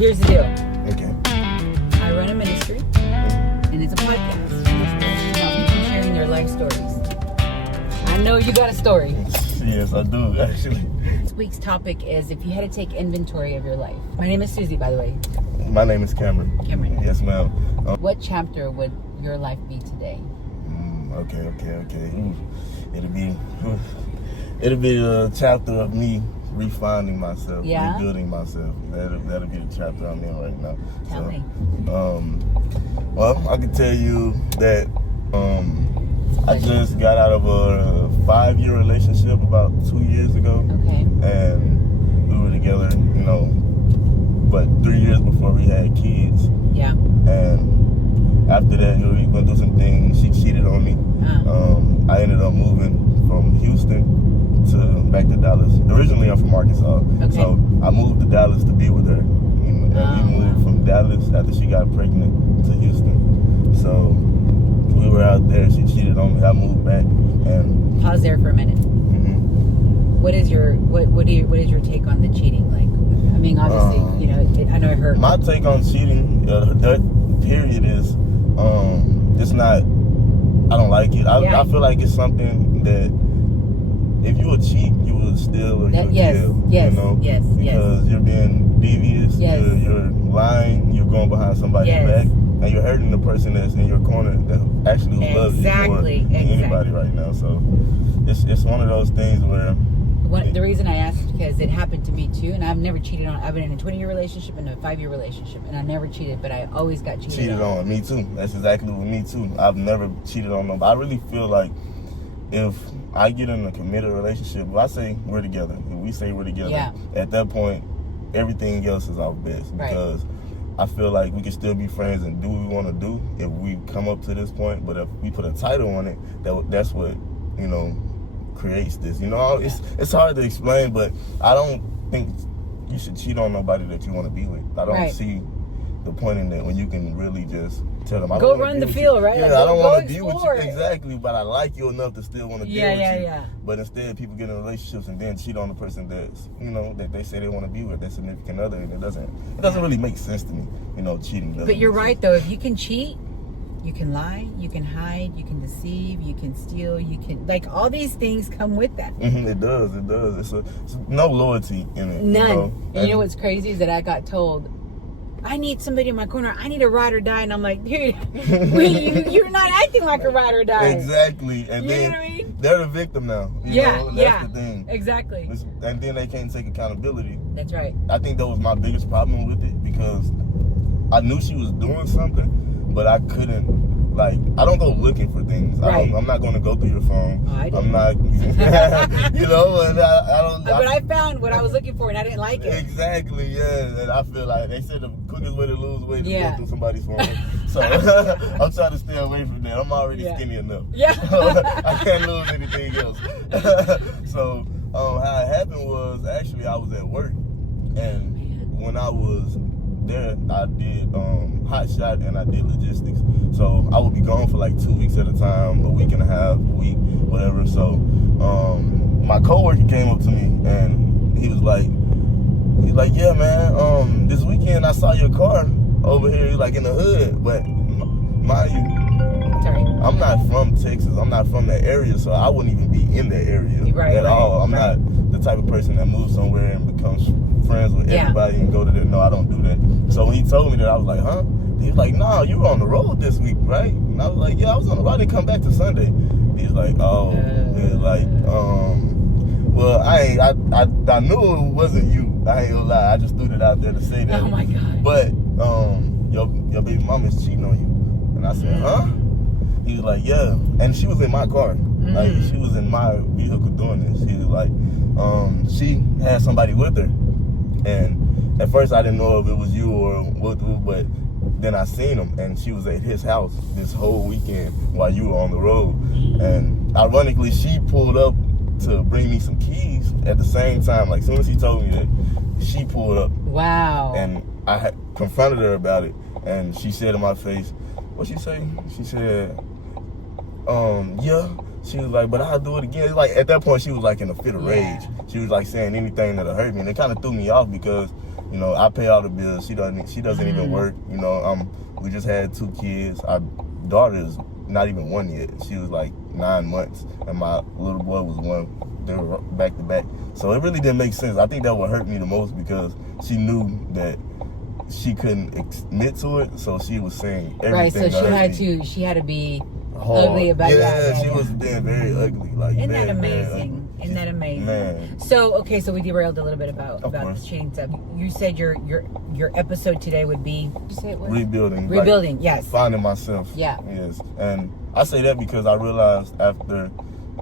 here's the deal. Okay. I run a ministry, and it's a podcast. It's about people sharing their life stories. I know you got a story. Yes, I do, actually. This week's topic is if you had to take inventory of your life. My name is Susie, by the way. My name is Cameron. Cameron. Yes, ma'am. What chapter would your life be today? Okay. Ooh. It'll be a chapter of me refining myself, rebuilding myself. That'll be the chapter I'm in right now. Tell me. Well, I can tell you that I just got out of a 5-year relationship about 2 years ago. Okay. And we were together, but 3 years before we had kids. Yeah. And after that, we went through some things. She cheated on me. I ended up moving from Houston back to Dallas. Originally, I'm from Arkansas. Okay. So I moved to Dallas to be with her. And we moved from Dallas after she got pregnant to Houston. So we were out there. She cheated on me. I moved back. And pause there for a minute. Mm-hmm. What is your take on the cheating? Like, I mean, obviously, I know it hurt. My take on cheating, that period is, it's not. I don't like it. I feel like it's something that if you would cheat, you would steal or you would kill. Yes, because you're being devious. Yes. You're lying. You're going behind somebody's back, and you're hurting the person that's in your corner that actually loves you more than anybody right now. So it's one of those things where. The reason I asked is because it happened to me too, and I've never cheated on. I've been in a 20-year relationship and a 5-year relationship, and I never cheated, but I always got cheated on. Me too. That's exactly with me too. I've never cheated on nobody. I really feel like if I get in a committed relationship, if I say we're together, if we say we're together, at that point, everything else is our best because I feel like we can still be friends and do what we want to do if we come up to this point. But if we put a title on it, that's what creates this. It's hard to explain, but I don't think you should cheat on nobody that you want to be with. I don't see the point in that when you can really just tell them, I go run the field, right? Yeah, I don't want to be with you. Exactly, but I like you enough to still want to deal with you. Yeah. But instead, people get in relationships and then cheat on the person that's, that they say they want to be with, their significant other, and it doesn't really make sense to me, cheating. But you're right, though. If you can cheat, you can lie, you can hide, you can deceive, you can steal, you can, all these things come with that. It does. It's no loyalty in it. None. And you know what's crazy is that I got told, I need somebody in my corner. I need a ride or die. And I'm like, dude, you're not acting like a ride or die. Exactly. And you know what I mean? They're the victim now. That's the thing. Exactly. And then they can't take accountability. That's right. I think that was my biggest problem with it because I knew she was doing something, but I couldn't. I don't go looking for things. Right. I'm not going to go through your phone. Oh, I did. I'm not, and I don't. But I found what I was looking for, and I didn't like it. Exactly, yeah. And I feel like they said the quickest way to lose weight is go through somebody's phone. So I'm trying to stay away from that. I'm already skinny enough. Yeah. I can't lose anything else. So how it happened was actually I was at work, and when I was there, I did hot shot and I did logistics. So I would be gone for 2 weeks at a time, a week and a half, a week, whatever. So my coworker came up to me and he's like, yeah, man, this weekend I saw your car over here, in the hood. But mind you, I'm not from Texas. I'm not from that area, so I wouldn't even be in that area at all. I'm not the type of person that moves somewhere and becomes friends with everybody and go to there. No, I don't do that. So when he told me that, I was like, huh? He was like, no, you were on the road this week, right? And I was like, yeah, I was on the road. I didn't come back till Sunday. He was like, oh. He was like, well, I knew it wasn't you. I ain't gonna lie. I just threw it out there to say that. Oh my God. But your baby mama's cheating on you. And I said, huh? He was like, yeah. And she was in my car. She was in my vehicle doing this. He was like, she had somebody with her. And at first I didn't know if it was you or what, but then I seen him and she was at his house this whole weekend while you were on the road. And ironically, she pulled up to bring me some keys at the same time. As soon as he told me that, she pulled up. Wow. And I had confronted her about it, and she said in my face, what she say? She said, yeah. She was like, but I'll do it again. At that point, she was in a fit of rage. She was saying anything that'll hurt me. And it kind of threw me off because You know, I pay all the bills. She doesn't even work. You know, we just had 2 kids. Our daughter is not even 1 yet. She was like 9 months, and my little boy was 1. They were back to back. So it really didn't make sense. I think that would hurt me the most because she knew that she couldn't admit to it, so she was saying everything. Right, so she had to be hard. Ugly about she was being very ugly. Like, isn't that amazing? Isn't that amazing? Man. So okay, so we derailed a little bit about course. cheating stuff. You said your episode today would be, what did you say it was? Rebuilding, like, yes. Finding myself. Yeah. Yes. And I say that because I realized after,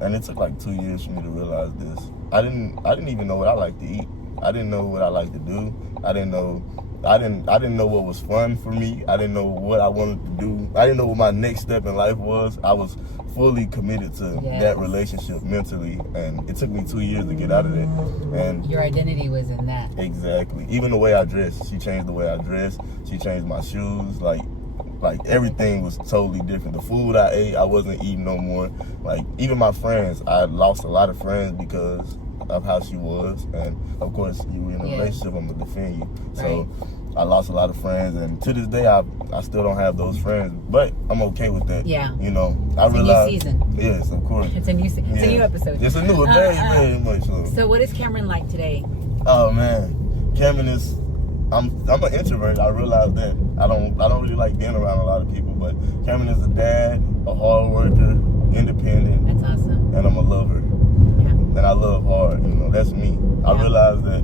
and it took like 2 years for me to realize this. I didn't even know what I like to eat. I didn't know what I like to do. I didn't know what was fun for me. I didn't know what I wanted to do. I didn't know what my next step in life was. I was fully committed to that relationship mentally, and it took me 2 years to get out of that. And your identity was in that. Exactly. Even the way I dressed. She changed the way I dressed. She changed my shoes. Like everything was totally different. The food I ate, I wasn't eating no more. Like, even my friends, I lost a lot of friends because of how she was. And of course, you were in a relationship, I'm gonna defend you. So I lost a lot of friends, and to this day I still don't have those friends, but I'm okay with that. Yeah. You know, I realized, a new season. Yes, of course. It's a new season. It's a new episode. It's a new, very much so. So what is Cameron like today? Oh man, Cameron is. I'm an introvert. I realize that. I don't really like being around a lot of people, but Cameron is a dad, a hard worker, independent. That's awesome. And I'm a lover. Yeah. And I love hard. You know, that's me. I realized that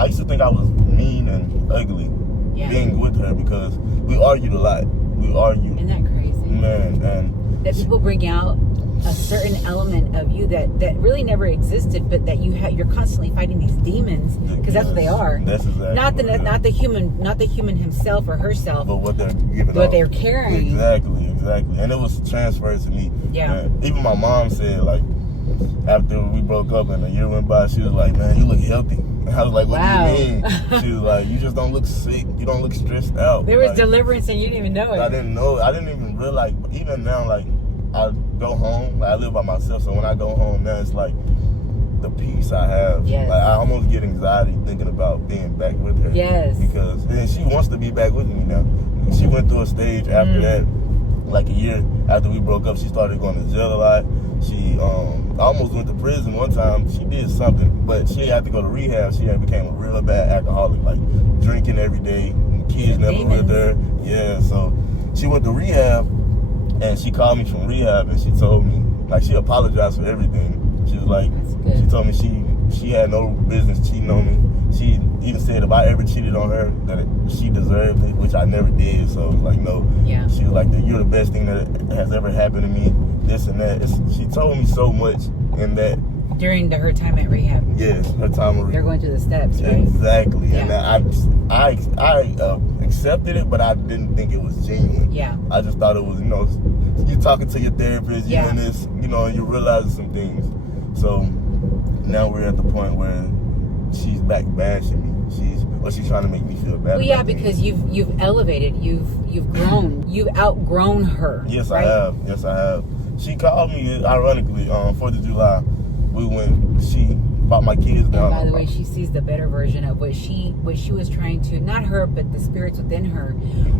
I used to think I was mean and ugly being with her because we argued a lot. We argued. Isn't that crazy? Man, and that people bring out a certain element of you that really never existed, but that you're constantly fighting these demons because that's what they are. That's exactly not the human himself or herself, but what they're giving what they're carrying. Exactly, and it was transferred to me. Yeah. And even my mom said, like, after we broke up and a year went by, she was like, "Man, you look healthy." And I was like, "What do you mean?" She was like, "You just don't look sick. You don't look stressed out." There was deliverance and you didn't even know it. I didn't know. I didn't even realize. Even now, like, I go home. Like, I live by myself, so when I go home now, it's like the peace I have. Yes. Like, I almost get anxiety thinking about being back with her. Yes. Because and she wants to be back with me now. She went through a stage after that, like a year after we broke up. She started going to jail a lot. She almost went to prison one time. She did something, but she had to go to rehab. She had became a real bad alcoholic, like drinking every day. Kids never with her. Yeah, so she went to rehab, and she called me from rehab, and she told me, like, she apologized for everything. She was like, she told me she had no business cheating on me. She even said if I ever cheated on her, that she deserved it, which I never did. So it was like, no. Yeah. She was like, you're the best thing that has ever happened to me. This and that. She told me so much in that. During her time at rehab. Yes, her time at rehab. They're going through the steps, right? Exactly. Yeah. And I accepted it, but I didn't think it was genuine. Yeah. I just thought it was, you talking to your therapist, you and this, you realizing some things. So now we're at the point where she's back bashing me. She's trying to make me feel bad. Well, yeah, because you've elevated, you've grown, you've outgrown her. Yes, right? I have. She called me, ironically, 4th of July. She brought my kids down. And by the way, she sees the better version of what she was trying to, not her, but the spirits within her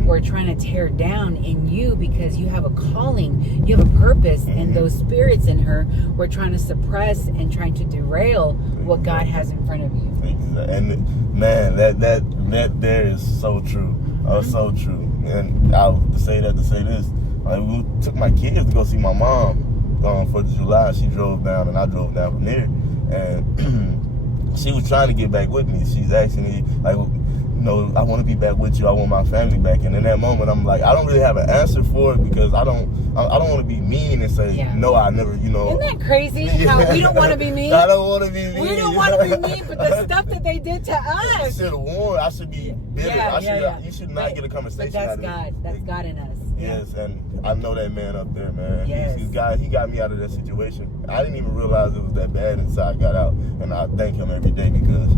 were trying to tear down in you because you have a calling, you have a purpose, and those spirits in her were trying to suppress and trying to derail what God has in front of you. Exactly. And man, that there is so true. So true. And I'll say this. Like, we took my kids to go see my mom on 4th of July. She drove down and I drove down from there. And she was trying to get back with me. She's asking me, like, I want to be back with you. I want my family back. And in that moment, I'm like, I don't really have an answer for it because I don't want to be mean and say, no, I never, Isn't that crazy? How we don't want to be mean? I don't want to be mean. We don't want to be mean, but the stuff that they did to us. I should have warned. I should be bitter. You should not get a conversation but out of God. it. That's God in us. Yes, and I know that man up there, man. Yes. He got me out of that situation. I didn't even realize it was that bad until I got out, and I thank him every day because,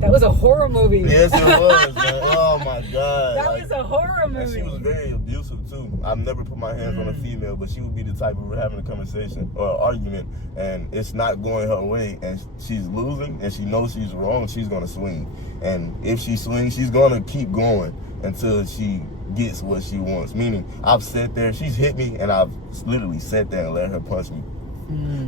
that was a horror movie. Yes, it was, man. Oh my God. That was a horror movie. And she was very abusive too. I've never put my hands on a female, but she would be the type of having a conversation or an argument, and it's not going her way, and she's losing, and she knows she's wrong, she's gonna swing. And if she swings, she's gonna keep going until she gets what she wants. Meaning, I've sat there, she's hit me, and I've literally sat there and let her punch me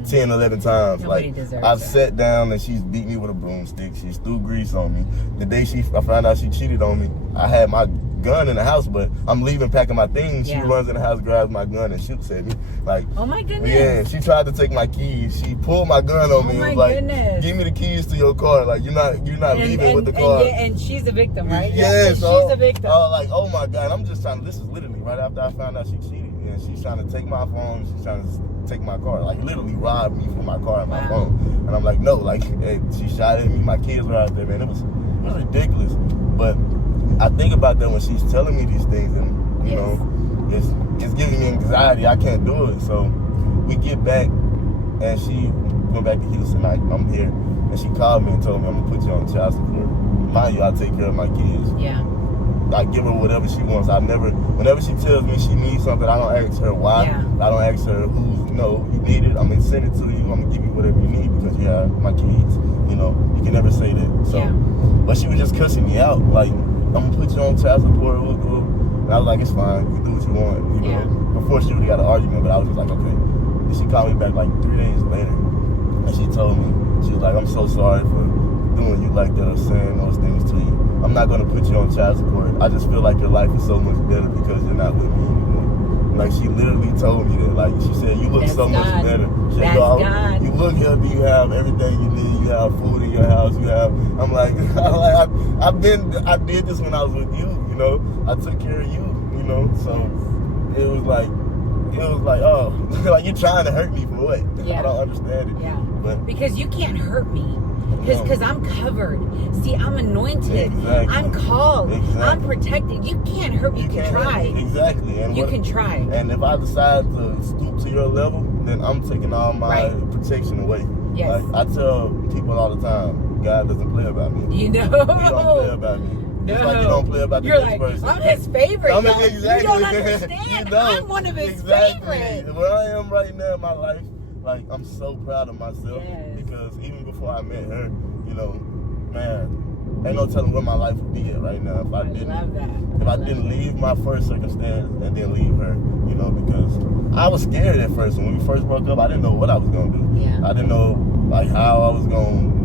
10, 11 times. Nobody Like, deserves I've that. sat down and she's beat me with a broomstick. She's threw grease on me. The day I found out she cheated on me, I had my gun in the house, but I'm leaving packing my things. Yeah. She runs in the house, grabs my gun, and shoots at me. Like, Oh my goodness. yeah, she tried to take my keys. She pulled my gun on me. Oh my and was like, goodness. give me the keys to your car. Like, you're not leaving with the car. And she's the victim, right? Yeah, she's so the victim. I was like, oh my God, I'm just trying to, this is literally right after I found out she cheated. And she's trying to take my phone, she's trying to take my car, like literally rob me from my car and my phone. And I'm like, no, like, hey, she shot at me, my kids were out there, man. It was ridiculous. But I think about that when she's telling me these things, and you know, it's giving me anxiety. I can't do it. So we get back, and she went back to Houston. I'm here, and she called me and told me I'm gonna put you on child support. Mind you, I take care of my kids. Yeah. I give her whatever she wants. Whenever she tells me she needs something, I don't ask her why. Yeah. I don't ask her who's, you need it. I'm gonna send it to you. I'm gonna give you whatever you need because you have my kids. You can never say that. So, but she was just cussing me out. Like, I'm gonna put you on child support. And I was like, it's fine. You do what you want. You know. Before she really got an argument, but I was just like, okay. And she called me back like 3 days later, and she told me, she was like, I'm so sorry for doing you like that or saying those things to you. I'm not gonna put you on child support. I just feel like your life is so much better because you're not with me anymore. Like, she literally told me that. Like, she said, you look so much better. She said, God. You look healthy. You have everything you need. You have food in your house. I'm like, I did this when I was with you. I took care of you. So it was like, oh, like, you're trying to hurt me for what? Yeah. I don't understand it. Yeah. But because you can't hurt me. Because I'm covered. See, I'm anointed. Exactly. I'm called. Exactly. I'm protected. You can't hurt me. You can try. Exactly. And you can try. And if I decide to stoop to your level, then I'm taking all my protection away. Yes. Like, I tell people all the time, God doesn't play about me. You know. He don't play about me. No. It's like you don't play about the You're next like, person. I'm his favorite. Exactly. You don't understand. I'm one of his favorites. Where I am right now in my life, like, I'm so proud of myself. Yes. Because even before I met her, man, ain't no telling where my life would be at right now if I didn't leave my first circumstance and then leave her, because I was scared at first. When we first broke up, I didn't know what I was going to do. Yeah. I didn't know, like, how I was going to,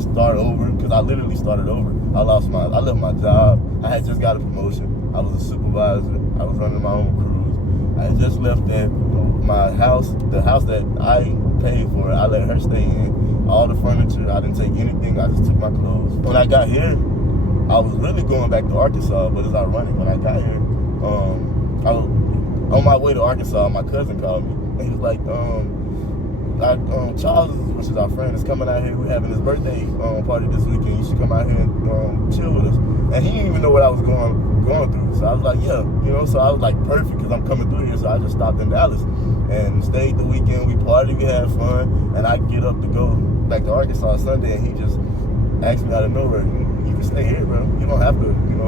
start over, because I literally started over. I left my job. I had just got a promotion. I was a supervisor. I was running my own cruise. I had just left my house, the house that I paid for. I let her stay in. All the furniture, I didn't take anything. I just took my clothes. When I got here, I was really going back to Arkansas, but it's ironic. When I got here, I was on my way to Arkansas. My cousin called me, and he was like, Charles, which is our friend, is coming out here. We're having his birthday party this weekend. You should come out here and chill with us. And he didn't even know what I was going through. So I was like, yeah, so I was like, perfect, because I'm coming through here. So I just stopped in Dallas and stayed the weekend. We partied, we had fun, and I get up to go back to Arkansas Sunday, and he just asked me out of nowhere, you can stay here, bro. You don't have to, if you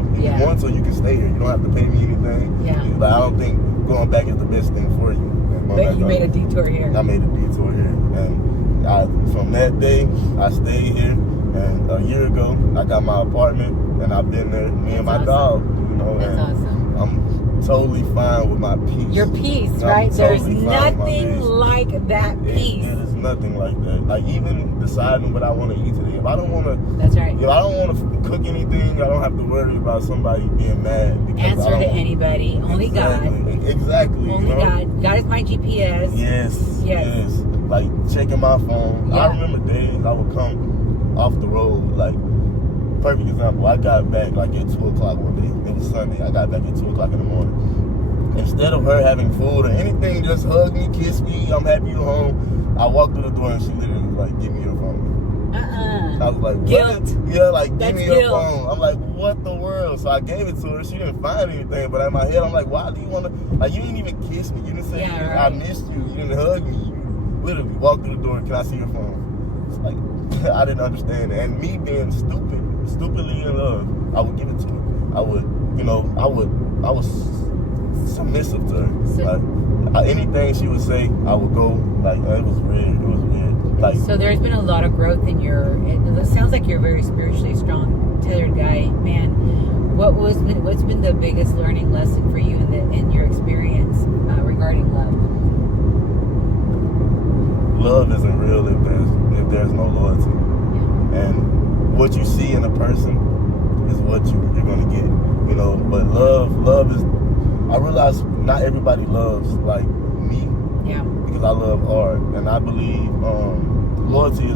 want to, you can stay here. You don't have to pay me anything. Yeah. But I don't think going back is the best thing for you. But you made a detour here. I made a detour here. And from that day, I stayed here. And a year ago, I got my apartment, and I've been there, me and my dog. That's awesome. I'm totally fine with my peace. Your peace, right? There's nothing like that peace. It is nothing like that. Like, even deciding what I want to eat today. If I don't want to, that's right. If I don't want to cook anything, I don't have to worry about somebody being mad. Answer to anybody. Only God. Exactly. Only God. God is my GPS. Yes. Like, checking my phone. Yeah. I remember days I would come off the road, like, perfect example, I got back like at 2 o'clock one day. It was Sunday. I got back at 2 o'clock in the morning. Instead of her having food or anything, just hug me, kiss me, I'm happy you're home, I walked through the door and she literally was like, give me your phone. I was like, what? Guilt. Yeah, like, give That's me your guilt. phone. I'm like, what the world? So I gave it to her. She didn't find anything, but in my head, I'm like, why do you want to, like, you didn't even kiss me. You didn't say, I missed you. You didn't hug me. You literally walked through the door, can I see your phone? It's like, I didn't understand it. And me being stupidly in love, I would give it to her. I would, I was submissive to her. So, Anything she would say, I would go. Like, it was weird. It was weird. Like, so there's been a lot of growth in it sounds like you're a very spiritually strong, tethered guy, man. What's been the biggest learning lesson for you in your experience regarding love? Love isn't real if there's no loyalty. Yeah. And what you see in a person is what you're gonna get. You know, but love is. I realize not everybody loves like me. Yeah. Because I love hard, and I believe loyalty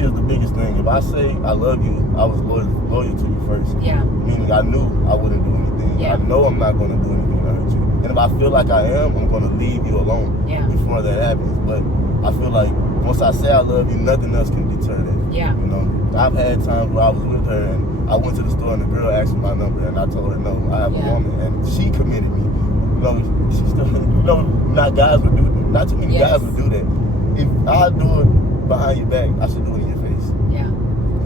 is the biggest thing. If I say I love you, I was loyal to you first. Yeah. Meaning I knew I wouldn't do anything. Yeah. I know I'm not going to do anything to hurt you. And if I feel like I am, I'm going to leave you alone before that happens. But I feel like once I say I love you, nothing else can deter that. Yeah. You know, I've had times where I was with her and I went to the store and the girl asked me my number and I told her no, I have a woman, and she committed me. You know, she still, not too many guys would do that. If I do it behind your back, I should do it in your face. Yeah.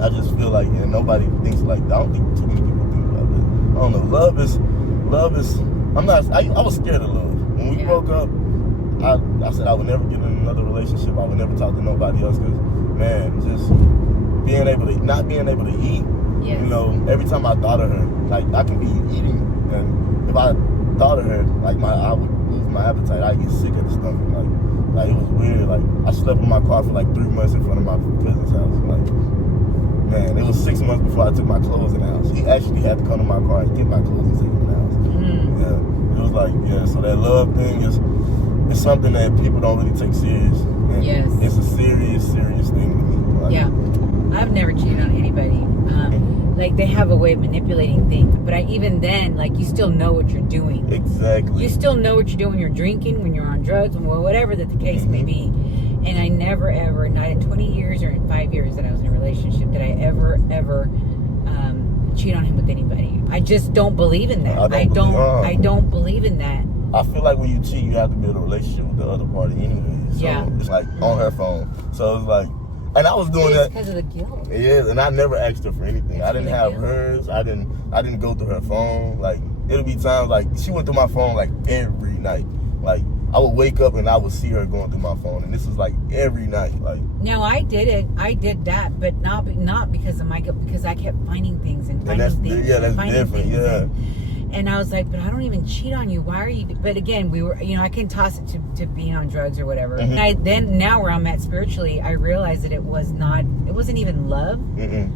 I just feel like nobody thinks like that. I don't think too many people think about that. I don't know. Love is. I was scared of love. When we broke up, I said I would never get in another relationship. I would never talk to nobody else because, man, just not being able to eat. Yes. You know, every time I thought of her, like I can be eating, and if I thought of her, like I would lose my appetite. I'd get sick at the stomach. Like it was weird. Like I slept in my car for like 3 months in front of my cousin's house. Like, man, it was 6 months before I took my clothes in the house. He actually had to come to my car and get my clothes and take them in the house. Mm. Yeah, it was like, so that love thing is something that people don't really take serious. And it's a serious thing to me. Like, I've never cheated on anybody. Like they have a way of manipulating things, but even then, like you still know what you're doing. Exactly. You still know what you're doing when you're drinking, when you're on drugs, whatever that the case may be. And I never ever, not in 20 years or in 5 years that I was in a relationship, did I ever cheat on him with anybody. I just don't believe in that. I don't believe in that. I feel like when you cheat, you have to build a relationship with the other party anyway. So it's like on her phone. So it's like, and I was doing that because of the guilt. Yeah, and I never asked her for anything. I didn't have hers. I didn't go through her phone. Like it'll be times like she went through my phone like every night. Like I would wake up and I would see her going through my phone, and this was like every night. Like no, I did it. I did that, but not because of my guilt. Because I kept finding things and finding things. Yeah, that's different. Yeah. And I was like, but I don't even cheat on you. Why are you? But again, we were, I can toss it to being on drugs or whatever. Mm-hmm. And now where I'm at spiritually, I realized that it wasn't even love. Mm-mm.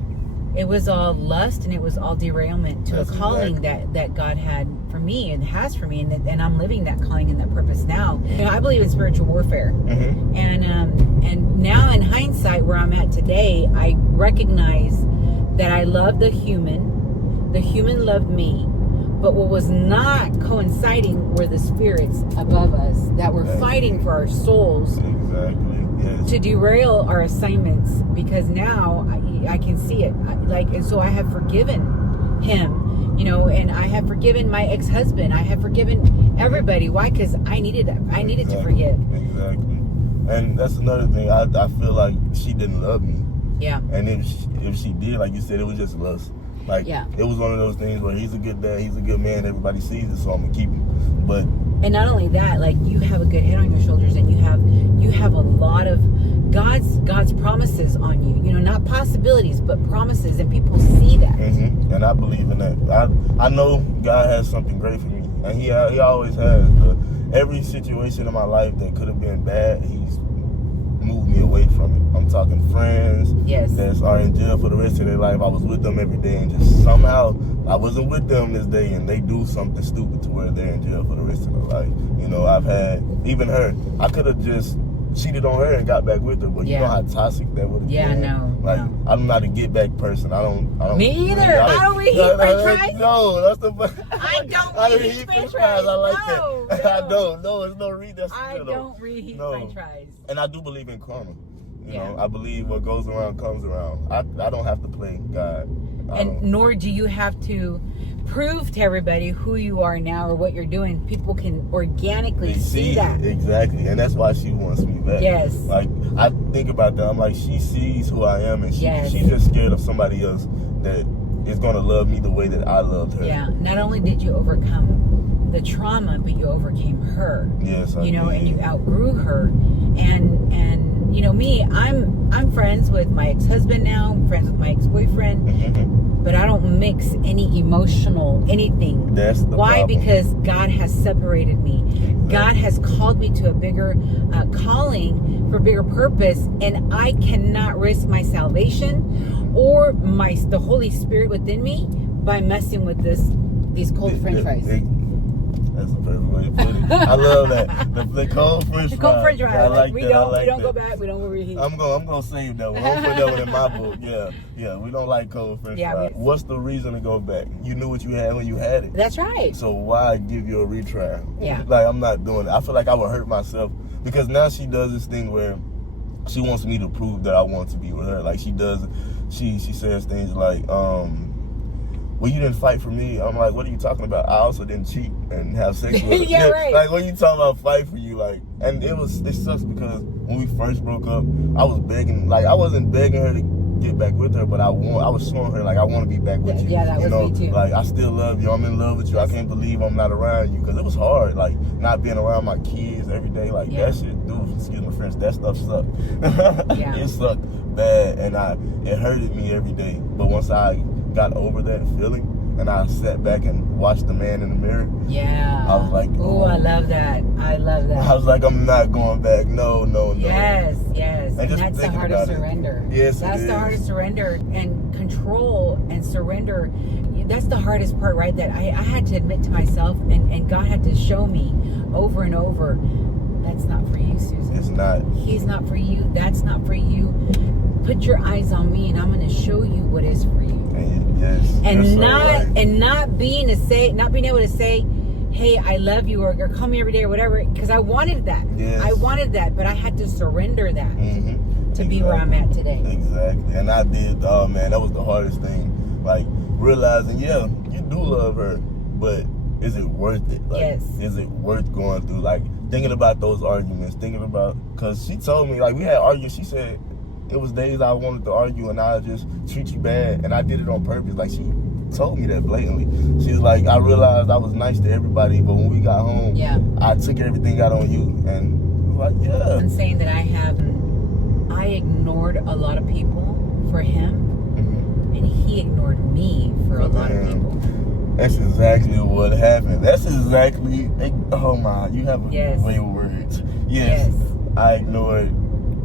It was all lust, and it was all derailment to a calling that God had for me and has for me, and I'm living that calling and that purpose now. I believe in spiritual warfare, and now in hindsight, where I'm at today, I recognize that I love the human loved me. But what was not coinciding were the spirits above us that were fighting for our souls to derail our assignments. Because now I can see it, and so I have forgiven him, and I have forgiven my ex-husband. I have forgiven everybody. Why? Because I needed to forgive. Exactly, and that's another thing. I feel like she didn't love me. Yeah, and if she did, like you said, it was just lust. Like, it was one of those things where he's a good dad, he's a good man, everybody sees it, so I'm gonna keep him. But and not only that, like you have a good head on your shoulders, and you have a lot of God's promises on you. Not possibilities, but promises, and people see that. Mm-hmm. And I believe in that. I know God has something great for me, and He always has. Every situation in my life that could have been bad, He's moved me away from it. I'm talking friends that are in jail for the rest of their life. I was with them every day, and just somehow I wasn't with them this day, and they do something stupid to where they're in jail for the rest of their life. I've had, even her, I could have just cheated on her and got back with her, but you know how toxic that would have been. I'm not a get back person. I don't. Me either. I don't reheat French fries. No, that's the. I don't reheat French fries. I like that. I don't. No, it's no reheat. I don't reheat French fries. And I do believe in karma. You know, I believe what goes around comes around. I don't have to play God. And nor do you have to prove to everybody who you are now or what you're doing. People can organically see that. Exactly. And that's why she wants me back. Yes. Like, I think about that. I'm like, she sees who I am, and she's just scared of somebody else that is going to love me the way that I loved her. Yeah. Not only did you overcome the trauma, but you overcame her. Yes, I you know, did. and you outgrew her. And you know me, I'm friends with my ex-husband now. I'm friends with my ex-boyfriend, but I don't mix any emotional anything. That's the Why? problem. Because God has separated me. Exactly. God has called me to a bigger calling for bigger purpose, and I cannot risk my salvation or the Holy Spirit within me by messing with these cold French fries. That's the perfect way to put it. I love that. The cold French fries. The cold French fries. I like we that. don't. I like we don't that. go back. We don't reheat. I'm gonna save that one. I'm gonna put that one in my book. Yeah. We don't like cold French fries. What's the reason to go back? You knew what you had when you had it. That's right. So why give you a retry? Yeah. Like, I'm not doing it. I feel like I would hurt myself because now she does this thing where she wants me to prove that I want to be with her. Like, she says things like, well, you didn't fight for me. I'm like, what are you talking about? I also didn't cheat and have sex with her. Yeah, right. Like, what are you talking about fight for you? Like, and it sucks because when we first broke up, I was begging, like, I wasn't begging her to get back with her, but I was showing her, like, I want to be back with you. Yeah, that was me too. Like, I still love you. I'm in love with you. I can't believe I'm not around you, because it was hard, like, not being around my kids every day. Like, that shit, dude, excuse my French, that stuff sucked. Yeah. It sucked bad, and it hurted me every day. But once I got over that feeling, and I sat back and watched the man in the mirror. Yeah. I was like, oh, I love that. I love that. I was like, I'm not going back. No. Yes. And that's the hardest surrender. Yes, that's the hardest surrender. And control and surrender, that's the hardest part, right? That I had to admit to myself, and God had to show me over and over, that's not for you, Susan. It's not. He's not for you. That's not for you. Put your eyes on me, and I'm going to show you what is for you. Yes. And not being able to say, hey, I love you, or call me every day or whatever, because I wanted that. Yes. I wanted that, but I had to surrender that to be where I'm at today. Exactly. And I did. Oh man, that was the hardest thing. Like, realizing, yeah, you do love her, but is it worth it? Like, Yes. Is it worth going through? Like, thinking about those arguments, because she told me, like, we had arguments. She said it was days I wanted to argue and I just treat you bad, and I did it on purpose. Like, she told me that blatantly. She's like, I realized I was nice to everybody, but when we got home, I took everything out on you. And like, yeah. I'm saying that I ignored a lot of people for him, and he ignored me for a lot of people. That's exactly what happened. That's exactly, oh my, you have a way of words. Yes. I ignored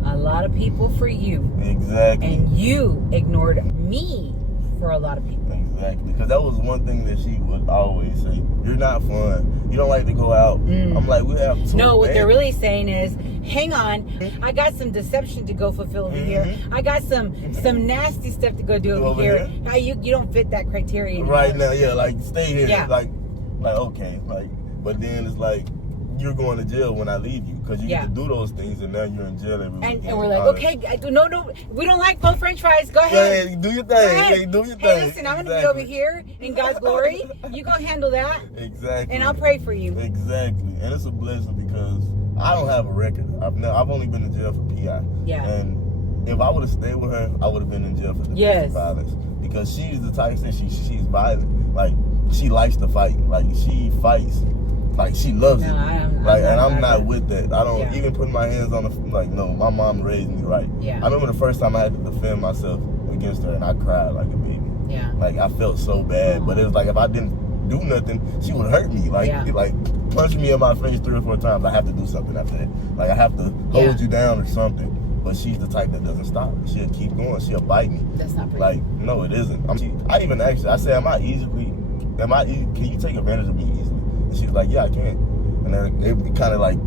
a lot of people for you. Exactly. And you ignored me for a lot of people. Exactly. Because that was one thing that she would always say. You're not fun. You don't like to go out. I'm like, we have two. No, what they're really saying is, hang on, I got some deception to go fulfill over here. I got some nasty stuff to go do over here. You don't fit that criteria anymore. Right now, yeah, like, stay here. Yeah. Like, okay. Like, but then it's like, you're going to jail when I leave you, because you get to do those things, and now you're in jail every weekend. And we're like, okay, no, we don't like cold French fries. Go ahead. Hey, do your thing. Hey, do your thing. Hey, listen, I'm going to be over here in God's glory. You go handle that. Exactly. And I'll pray for you. Exactly. And it's a blessing because I don't have a record. I've only been in jail for PI. Yeah. And if I would have stayed with her, I would have been in jail for domestic violence. Because she's the type that she's violent. Like, she likes to fight. Like, she fights. Like, she loves it. And I'm not with that. I don't even put my hands on no, my mom raised me right. Yeah. I remember the first time I had to defend myself against her, and I cried like a baby. Yeah. Like, I felt so bad. But it was like, if I didn't do nothing, she would hurt me. Like, punch me in my face 3 or 4 times. I have to do something after that. Like, I have to hold you down or something. But she's the type that doesn't stop. She'll keep going. She'll bite me. That's not pretty. Like, no, it isn't. I even asked her, I said, can you take advantage of me easily? And she was like, yeah, I can. And then it kind of like,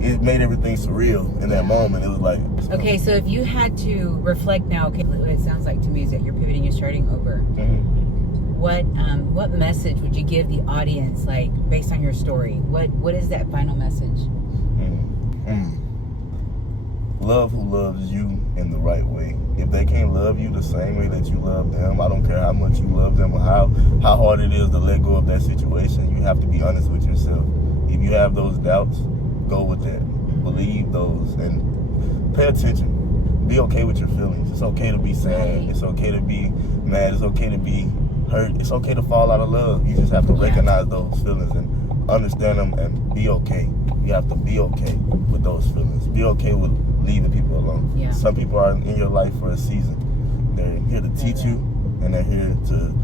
it made everything surreal in that moment. It was like... Okay, so if you had to reflect now, okay, what it sounds like to me is that you're pivoting, you're starting over. What message would you give the audience, like, based on your story? What is that final message? Love who loves you in the right way. If they can't love you the same way that you love them, I don't care how much you love them or how hard it is to let go of that situation. You have to be honest with yourself. If you have those doubts, go with that. Believe those and pay attention. Be okay with your feelings. It's okay to be sad. It's okay to be mad. It's okay to be hurt. It's okay to fall out of love. You just have to recognize those feelings and understand them and be okay. You have to be okay with those feelings. Be okay with leaving people alone. Yeah. Some people are in your life for a season. They're here to teach you, and they're here to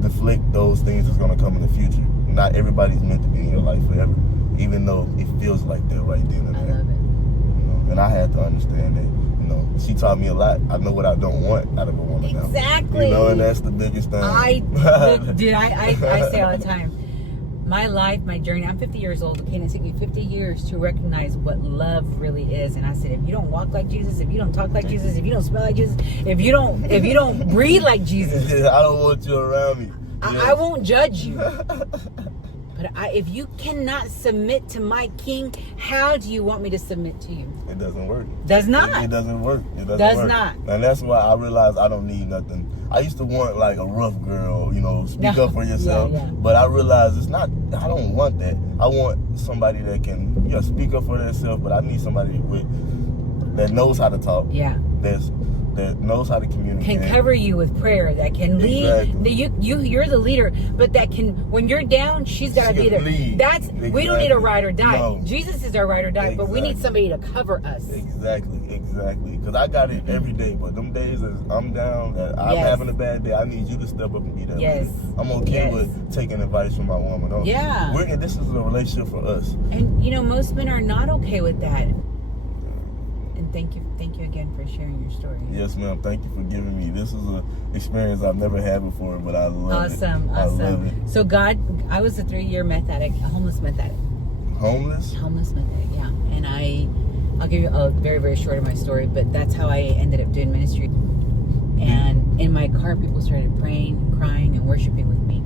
deflect those things that's going to come in the future. Not everybody's meant to be in your life forever, even though it feels like they're right then and there. I love it. You know, and I had to understand that. You know, she taught me a lot. I know what I don't want out of a woman now. Exactly. You know, and that's the biggest thing. I say all the time, my life, my journey, I'm 50 years old, okay, and it took me 50 years to recognize what love really is. And I said, if you don't walk like Jesus, if you don't talk like Jesus, if you don't smell like Jesus, if you don't breathe like Jesus, I don't want you around me. I won't judge you. But if you cannot submit to my King, how do you want me to submit to you? It doesn't work. Does not. It doesn't work. It does work. not. And that's why I realized I don't need nothing. I used to want like a rough girl, you know, speak up for yourself. Yeah. But I realized it's not. I don't want that. I want somebody that can, speak up for themselves. But I need somebody that knows how to talk. Yeah. That knows how to communicate. Can cover you with prayer, that can lead. Exactly. You're the leader, but that can, when you're down, she's got to be there. Lead. That's Exactly. We don't need a ride or die. No. Jesus is our ride or die, but we need Exactly. somebody to cover us. Exactly. Because I got it every day, but them days as I'm down, that I'm Yes. having a bad day, I need you to step up and be that Yes. leader. I'm okay Yes. with taking advice from my woman. Yeah. This is a relationship for us. And most men are not okay with that. And thank you again for sharing your story. Yes, ma'am. Thank you for giving me. This is an experience I've never had before, but I love it. Awesome. I love it. So I was a 3-year meth addict, a homeless meth addict. Homeless? Homeless meth addict, yeah. And I'll give you a very, very short of my story, but that's how I ended up doing ministry. And in my car, people started praying, crying, and worshiping with me.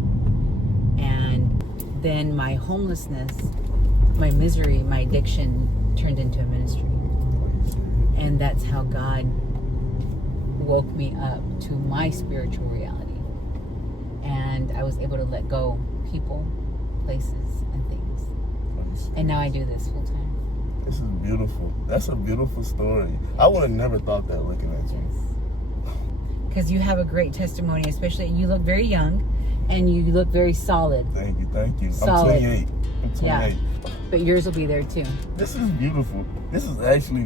And then my homelessness, my misery, my addiction turned into a ministry. And that's how God woke me up to my spiritual reality. And I was able to let go people, places, and things. And now I do this full time. This is beautiful. That's a beautiful story. I would have never thought that looking at you. Because you have a great testimony, especially you look very young and you look very solid. Thank you. Solid. I'm 28. Yeah. But yours will be there too. This is beautiful. This is actually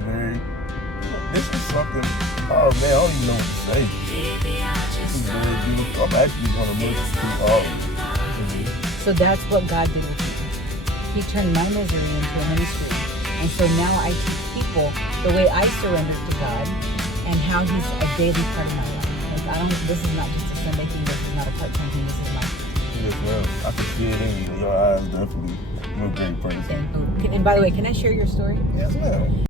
this is something, oh man, I don't even know what to say. This is very beautiful. I'm actually going to miss you all. So that's what God did with me. He turned my misery into a ministry. And so now I teach people the way I surrendered to God and how He's a daily part of my life. Like this is not just a Sunday thing, this is not a part-time thing, this is my Yes, ma'am. I can see it in you. Your eyes definitely. You're a great person. And by the way, can I share your story? Yes, ma'am.